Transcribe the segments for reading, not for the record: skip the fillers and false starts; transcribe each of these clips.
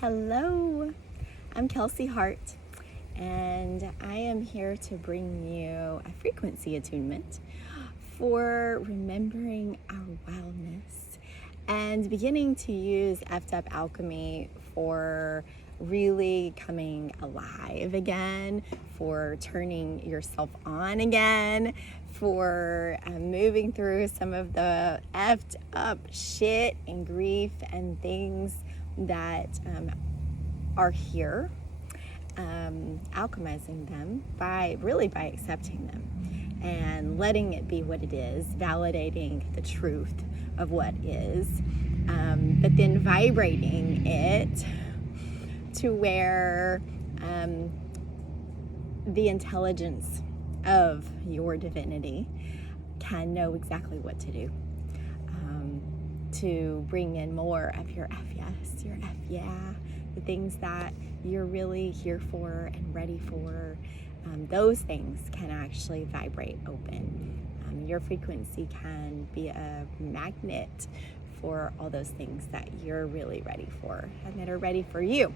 Hello, I'm Kelsey Hart, and I am here to bring you a frequency attunement for remembering our wildness and beginning to use effed up alchemy for really coming alive again, for turning yourself on again, for moving through some of the effed up shit and grief and things that are here, alchemizing them by accepting them and letting it be what it is, validating the truth of what is, but then vibrating it to where the intelligence of your divinity can know exactly what to do, to bring in more of your F yes, your F yeah, the things that you're really here for and ready for. Those things can actually vibrate open. Your frequency can be a magnet for all those things that you're really ready for and that are ready for you.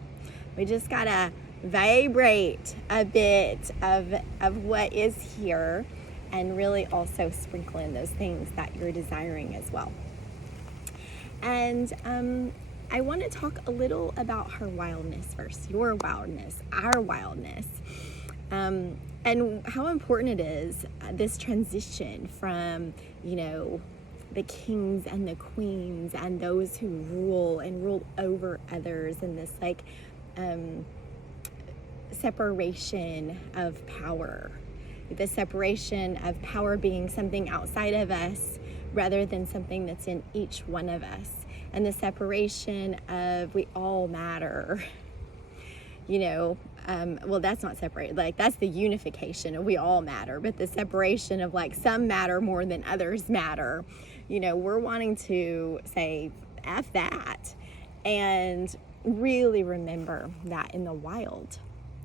We just gotta vibrate a bit of what is here and really also sprinkle in those things that you're desiring as well. And I want to talk a little about her wildness first, your wildness, our wildness, and how important it is, this transition from, the kings and the queens and those who rule over others, and this separation of power, the separation of power being something outside of us rather than something that's in each one of us, and the separation of we all matter. Well, that's not separate, that's the unification of we all matter, but the separation of some matter more than others matter. We're wanting to say F that and really remember that in the wild,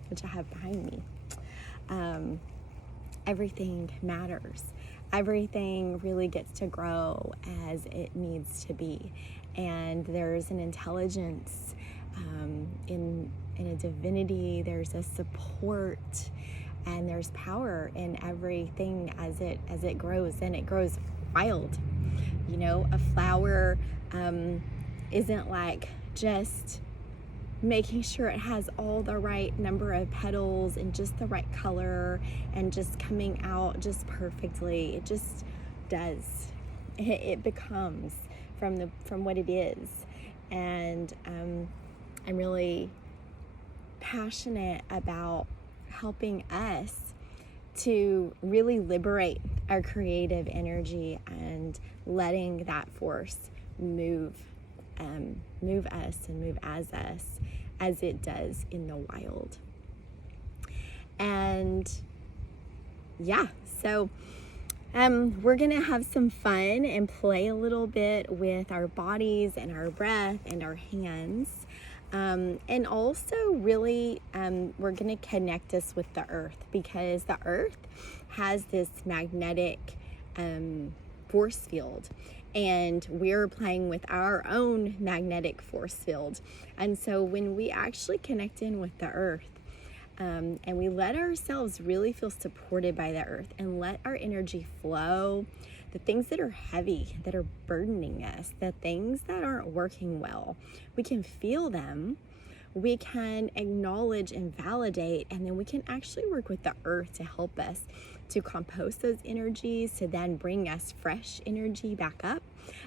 which I have behind me, everything matters. Everything really gets to grow as it needs to be. And there's an intelligence in a divinity, there's a support, and there's power in everything as it grows, and it grows wild. A flower isn't just making sure it has all the right number of petals and just the right color and just coming out just perfectly. It just does. It becomes from what it is. And I'm really passionate about helping us to really liberate our creative energy and letting that force move us and move as us as it does in the wild. And so we're gonna have some fun and play a little bit with our bodies and our breath and our hands, and also really we're gonna connect us with the earth, because the earth has this magnetic force field, and we're playing with our own magnetic force field. And so when we actually connect in with the earth, and we let ourselves really feel supported by the earth and let our energy flow, the things that are heavy, that are burdening us, the things that aren't working well, we can feel them, we can acknowledge and validate, and then we can actually work with the earth to help us to compost those energies, to then bring us fresh energy back up.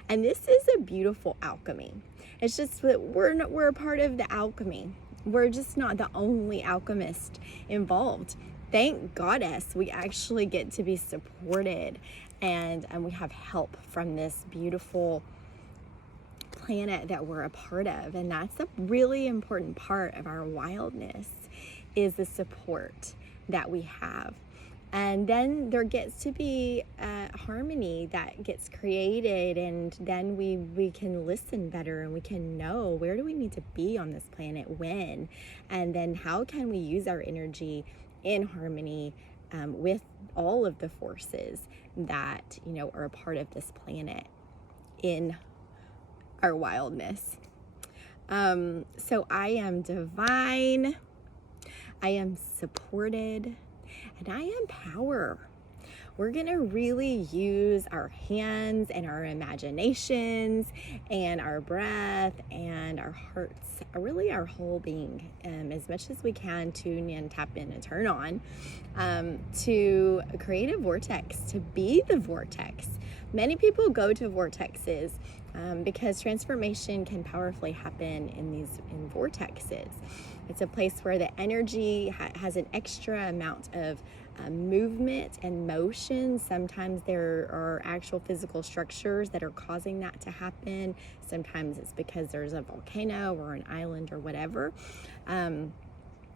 And this is a beautiful alchemy. It's just that we're a part of the alchemy. We're just not the only alchemist involved. Thank goddess we actually get to be supported, and we have help from this beautiful planet that we're a part of. And that's a really important part of our wildness, is the support that we have. And then there gets to be harmony that gets created, and then we can listen better, and we can know where do we need to be on this planet when, and then how can we use our energy in harmony with all of the forces that are a part of this planet in our wildness. So I am divine, I am supported, and I am power. We're gonna really use our hands and our imaginations and our breath and our hearts, really our whole being, as much as we can tune in, tap in, and turn on, to create a vortex, to be the vortex. Many people go to vortexes because transformation can powerfully happen in vortexes. It's a place where the energy has an extra amount of movement and motion. Sometimes there are actual physical structures that are causing that to happen. Sometimes it's because there's a volcano or an island or whatever.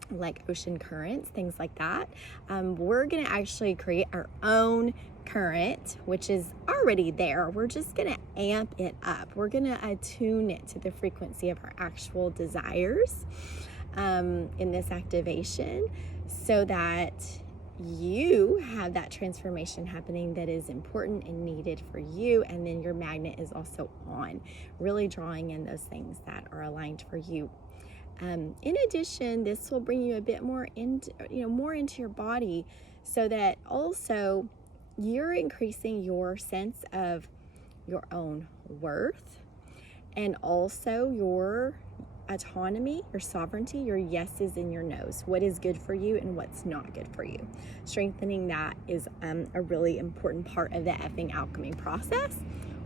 Like ocean currents, things like that. We're gonna actually create our own current, which is already there. We're just gonna amp it up. We're gonna attune it to the frequency of our actual desires in this activation, so that you have that transformation happening that is important and needed for you, and then your magnet is also on, really drawing in those things that are aligned for you. In addition, this will bring you a bit more into your body, so that also you're increasing your sense of your own worth, and also your autonomy, your sovereignty, your yeses and your nos, what is good for you and what's not good for you. Strengthening that is a really important part of the effing alchemy process.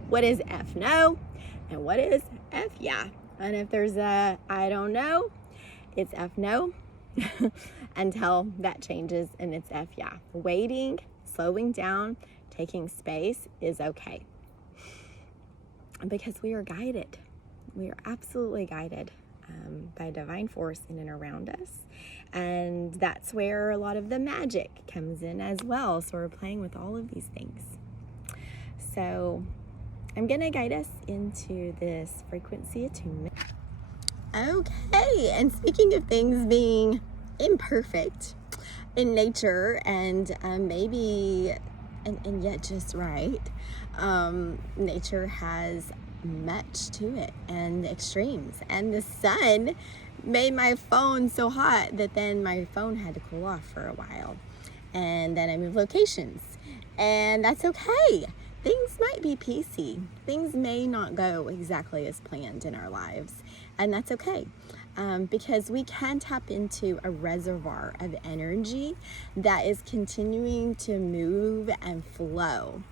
What is F no and what is F yeah? And if there's a I don't know, it's F no until that changes and it's F yeah. Waiting, slowing down, taking space is okay, because we are guided. We are absolutely guided by divine force in and around us. And that's where a lot of the magic comes in as well. So we're playing with all of these things. So I'm going to guide us into this frequency attunement. Okay, and speaking of things being imperfect in nature and maybe and yet just right, nature has much to it and extremes. And the sun made my phone so hot that then my phone had to cool off for a while, and then I moved locations, and that's okay. Things might be PC. Things may not go exactly as planned in our lives, and that's okay. Because we can tap into a reservoir of energy that is continuing to move and flow.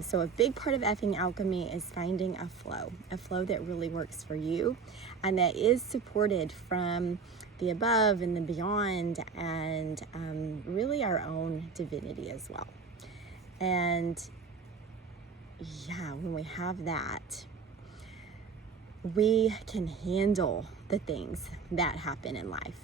So a big part of effing alchemy is finding a flow that really works for you, and that is supported from the above and the beyond, and really our own divinity as well. And yeah, when we have that, we can handle the things that happen in life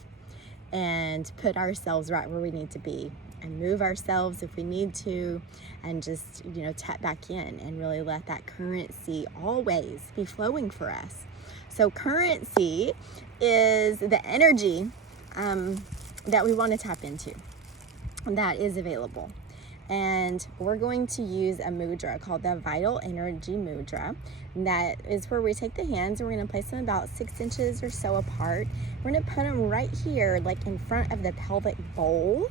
and put ourselves right where we need to be, and move ourselves if we need to, and just, tap back in and really let that currency always be flowing for us. So currency is the energy that we want to tap into, that is available. And we're going to use a mudra called the Vital Energy Mudra. That is where we take the hands and we're going to place them about 6 inches or so apart. We're going to put them right here, like in front of the pelvic bowl,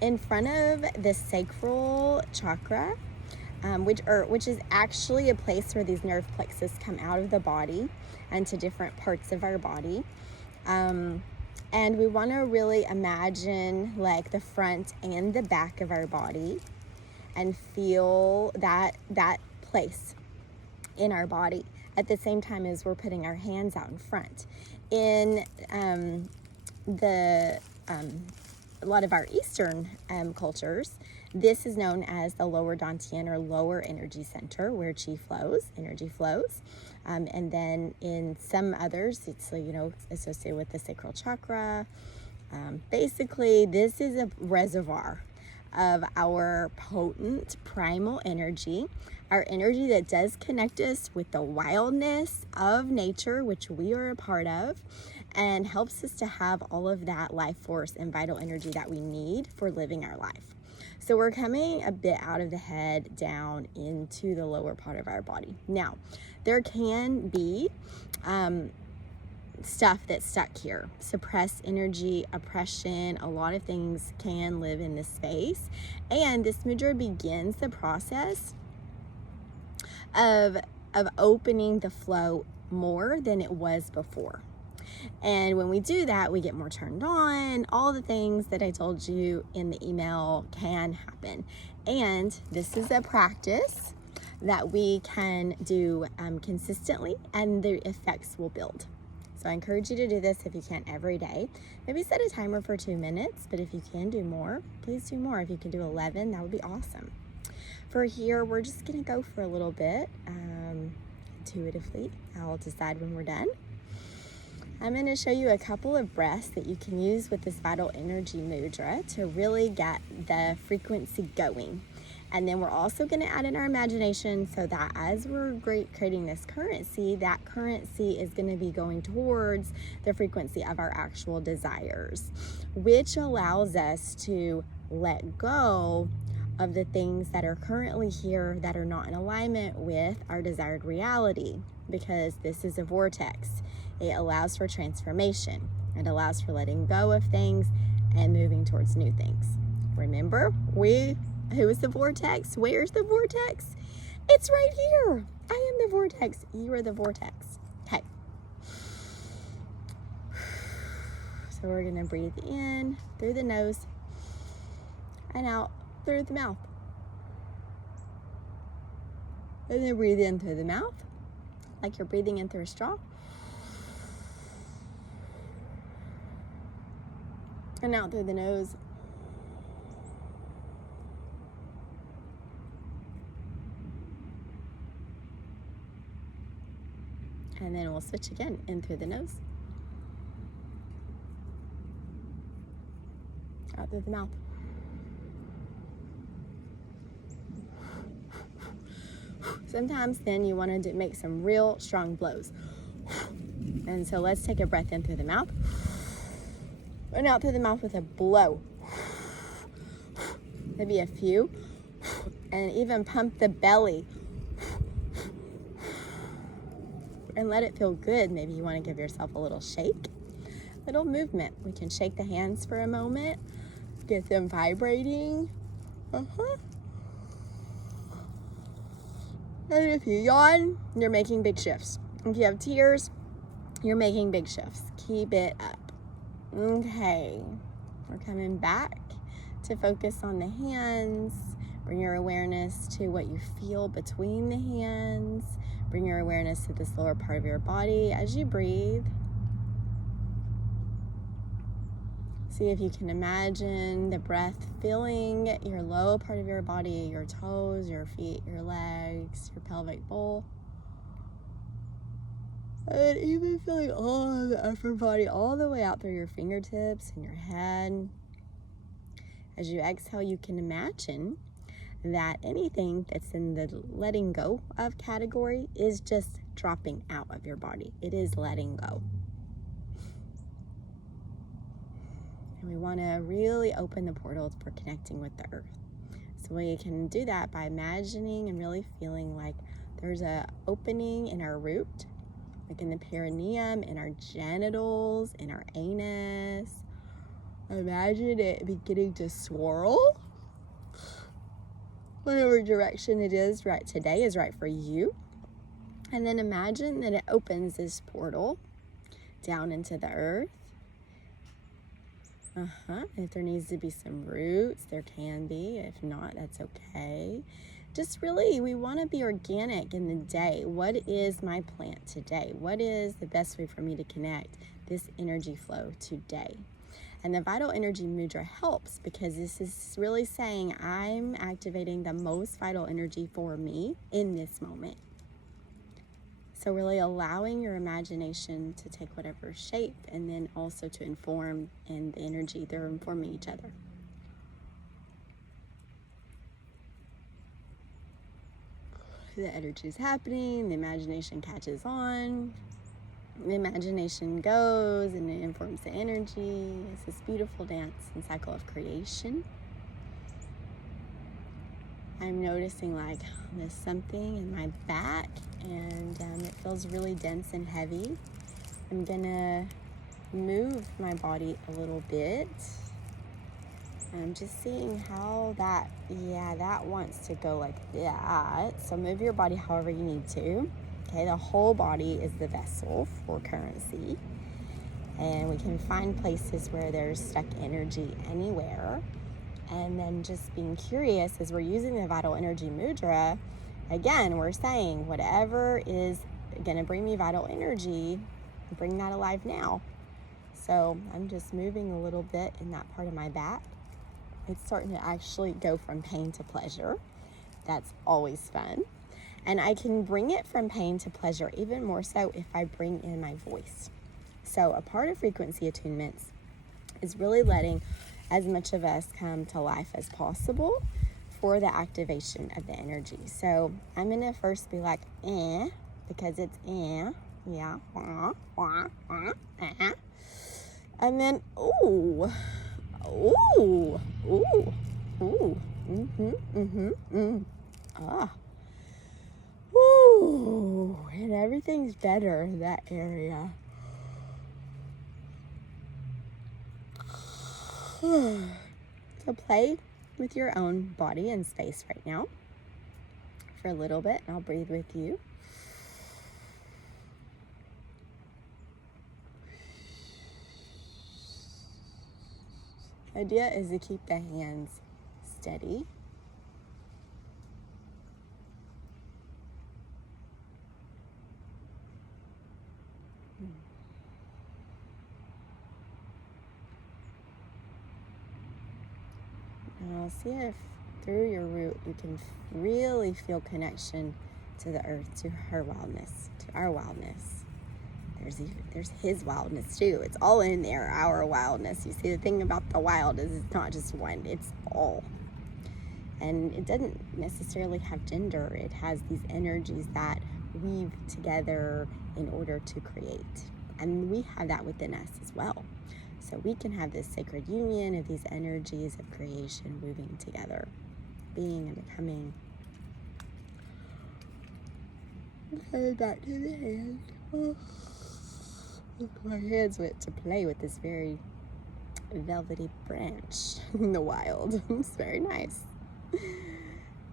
in front of the sacral chakra, which is actually a place where these nerve plexus come out of the body and to different parts of our body. And we want to really imagine like the front and the back of our body, and feel that place in our body at the same time as we're putting our hands out in front. In a lot of our Eastern cultures, this is known as the lower dantian, or lower energy center, where chi flows, energy flows. And then in some others, it's associated with the sacral chakra. Basically, this is a reservoir of our potent primal energy, our energy that does connect us with the wildness of nature, which we are a part of, and helps us to have all of that life force and vital energy that we need for living our life. So we're coming a bit out of the head down into the lower part of our body. Now, there can be stuff that's stuck here. Suppressed energy, oppression, a lot of things can live in this space. And this mudra begins the process of opening the flow more than it was before. And when we do that, we get more turned on. All the things that I told you in the email can happen. And this is a practice that we can do consistently, and the effects will build. So I encourage you to do this if you can every day. Maybe set a timer for 2 minutes, but if you can do more, please do more. If you can do 11, that would be awesome. For here, we're just gonna go for a little bit intuitively. I'll decide when we're done. I'm going to show you a couple of breaths that you can use with this vital energy mudra to really get the frequency going. And then we're also going to add in our imagination so that as we're creating this currency, that currency is going to be going towards the frequency of our actual desires, which allows us to let go of the things that are currently here that are not in alignment with our desired reality, because this is a vortex. It allows for transformation. It allows for letting go of things and moving towards new things. Remember, who is the vortex? Where's the vortex? It's right here. I am the vortex. You are the vortex. Okay. So we're going to breathe in through the nose and out through the mouth. And then breathe in through the mouth, like you're breathing in through a straw. And out through the nose. And then we'll switch again, in through the nose. Out through the mouth. Sometimes then you want to make some real strong blows. And so let's take a breath in through the mouth. And out through the mouth with a blow. Maybe a few. And even pump the belly. And let it feel good. Maybe you want to give yourself a little shake. Little movement. We can shake the hands for a moment. Get them vibrating. And if you yawn, you're making big shifts. If you have tears, you're making big shifts. Keep it up. Okay, we're coming back to focus on the hands. Bring your awareness to what you feel between the hands. Bring your awareness to this lower part of your body as you breathe. See if you can imagine the breath filling your low part of your body, your toes, your feet, your legs, your pelvic bowl. And even feeling all of the upper body all the way out through your fingertips and your head. As you exhale, you can imagine that anything that's in the letting go of category is just dropping out of your body. It is letting go. And we want to really open the portals for connecting with the earth. So we can do that by imagining and really feeling like there's an opening in our root, like in the perineum, in our genitals, in our anus. Imagine it beginning to swirl. Whatever direction it is right today is right for you. And then imagine that it opens this portal down into the earth. If there needs to be some roots, there can be. If not, that's okay. Just really, we want to be organic in the day. What is my plant today? What is the best way for me to connect this energy flow today? And the Vital Energy Mudra helps because this is really saying I'm activating the most vital energy for me in this moment. So really allowing your imagination to take whatever shape and then also to inform and the energy, they're informing each other. The energy is happening, the imagination catches on, the imagination goes and it informs the energy. It's this beautiful dance and cycle of creation. I'm noticing like there's something in my back and it feels really dense and heavy. I'm gonna move my body a little bit. I'm just seeing how that wants to go like that. So move your body however you need to. Okay, the whole body is the vessel for currency. And we can find places where there's stuck energy anywhere. And then just being curious as we're using the vital energy mudra, again, we're saying whatever is gonna bring me vital energy, bring that alive now. So I'm just moving a little bit in that part of my back. It's starting to actually go from pain to pleasure. That's always fun. And I can bring it from pain to pleasure even more so if I bring in my voice. So a part of frequency attunements is really letting as much of us come to life as possible for the activation of the energy. So I'm gonna first be like, because it's yeah, and then and everything's better in that area. So play with your own body and space right now for a little bit, and I'll breathe with you. The idea is to keep the hands steady. Now see if through your root you can really feel connection to the earth, to her wildness, to our wildness. There's his wildness too. It's all in there, our wildness. You see, the thing about the wild is it's not just one, it's all. And it doesn't necessarily have gender. It has these energies that weave together in order to create. And we have that within us as well. So we can have this sacred union of these energies of creation moving together, being and becoming. Okay, back to the hand. My hands went to play with this very velvety branch in the wild. It's very nice.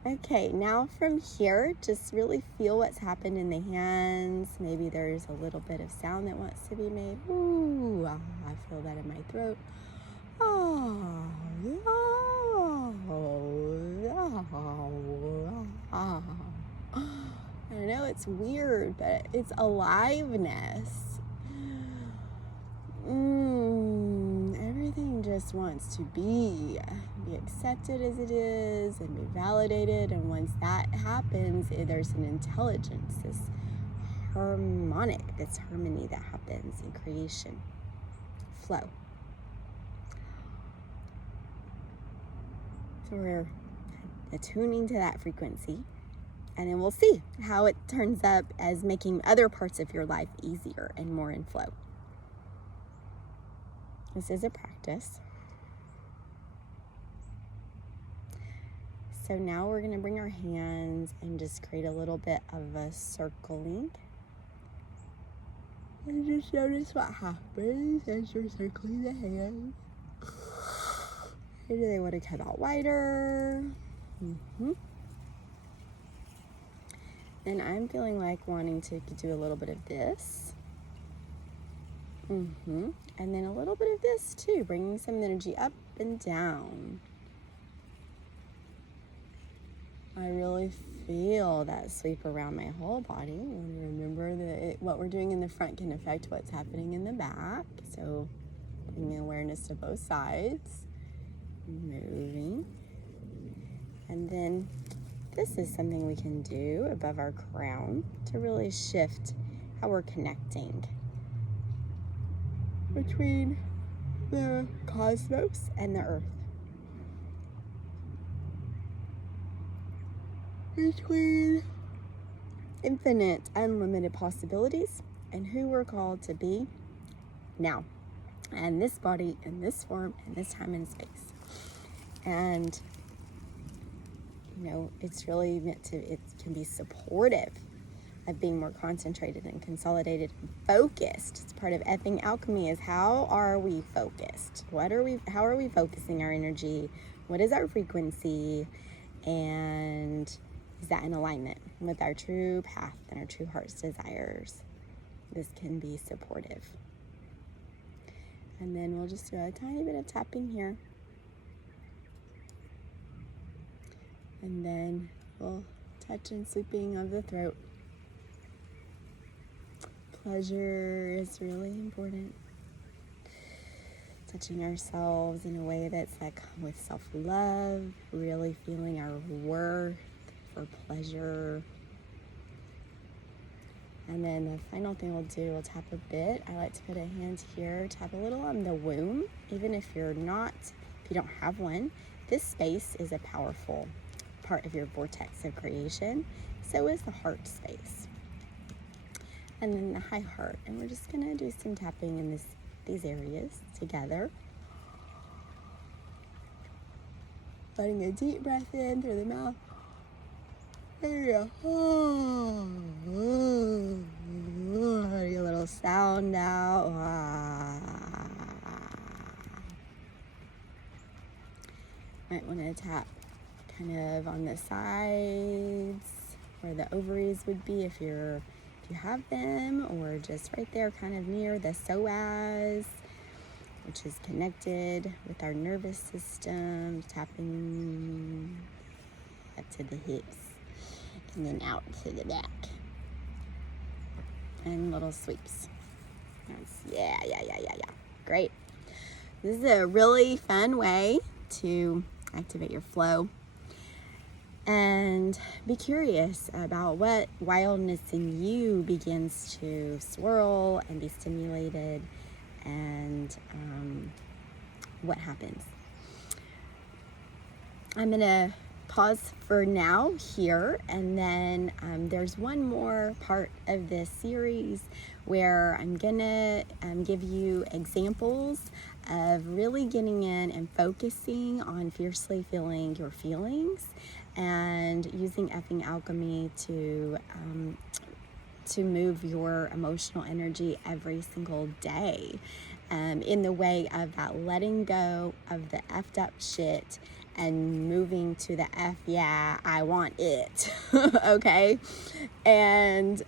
Okay, now from here, just really feel what's happened in the hands. Maybe there's a little bit of sound that wants to be made. Ooh, I feel that in my throat. I know it's weird, but it's aliveness. Everything just wants to be accepted as it is and be validated. And once that happens, there's an intelligence, this harmony that happens in creation, flow. So we're attuning to that frequency, and then we'll see how it turns up as making other parts of your life easier and more in flow. This is a practice. So now we're going to bring our hands and just create a little bit of a circling. And just notice what happens as you're circling the hands. Maybe they want to come out wider. And I'm feeling like wanting to do a little bit of this. And then a little bit of this too, bringing some energy up and down. I really feel that sweep around my whole body. And remember that what we're doing in the front can affect what's happening in the back. So bringing awareness to both sides, moving. And then this is something we can do above our crown to really shift how we're connecting between the cosmos and the earth. Between infinite, unlimited possibilities and who we're called to be now. And this body, in this form, in this time and space. And, you know, it's really meant to, it can be supportive of being more concentrated and consolidated and focused. It's part of effing alchemy, is how are we focused? How are we focusing our energy? What is our frequency? And is that in alignment with our true path and our true heart's desires? This can be supportive. And then we'll just do a tiny bit of tapping here. And then we'll touch and sweeping of the throat. Pleasure is really important. Touching ourselves in a way that's like with self-love, really feeling our worth for pleasure. And then the final thing we'll do, we'll tap a bit. I like to put a hand here, tap a little on the womb. Even if you don't have one, this space is a powerful part of your vortex of creation. So is the heart space. And then the high heart. And we're just gonna do some tapping in these areas together. Letting a deep breath in through the mouth. There you go. Your little sound out. Might want to tap kind of on the sides where the ovaries would be if you have them, or just right there kind of near the psoas, which is connected with our nervous system, tapping up to the hips and then out to the back, and little sweeps. Yeah. Great. This is a really fun way to activate your flow and be curious about what wildness in you begins to swirl and be stimulated, and what happens. I'm gonna pause for now here, and then there's one more part of this series where I'm gonna give you examples of really getting in and focusing on fiercely feeling your feelings and using effing alchemy to move your emotional energy every single day, in the way of that letting go of the effed up shit and moving to the F, yeah, I want it. Okay? And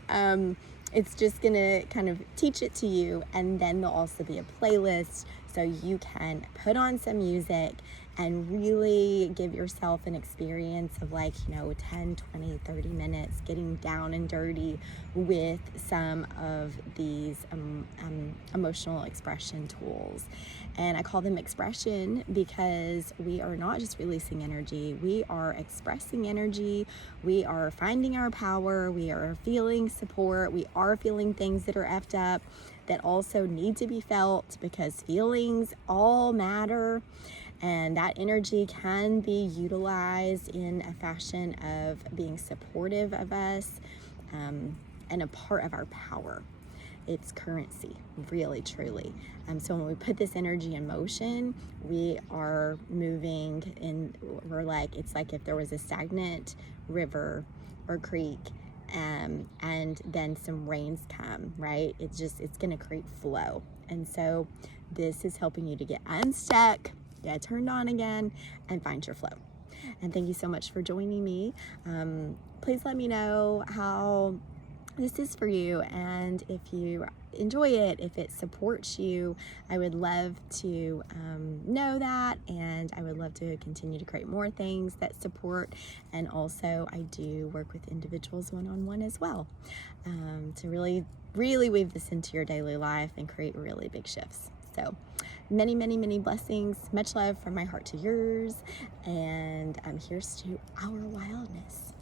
it's just gonna kind of teach it to you, and then there'll also be a playlist so you can put on some music and really give yourself an experience of 10, 20, 30 minutes getting down and dirty with some of these emotional expression tools. And I call them expression because we are not just releasing energy, we are expressing energy, we are finding our power, we are feeling support, we are feeling things that are effed up that also need to be felt, because feelings all matter. And that energy can be utilized in a fashion of being supportive of us, and a part of our power. It's currency, really, truly. So when we put this energy in motion, we are moving in, it's like if there was a stagnant river or creek, and then some rains come, right? It's gonna create flow. And so this is helping you to get unstuck, get turned on again, and find your flow. And thank you so much for joining me. Please let me know how this is for you, and if you enjoy it, if it supports you, I would love to know that, and I would love to continue to create more things that support. And also I do work with individuals one-on-one as well, to really weave this into your daily life and create really big shifts. So many, many, many blessings, much love from my heart to yours, and here's to our wildness.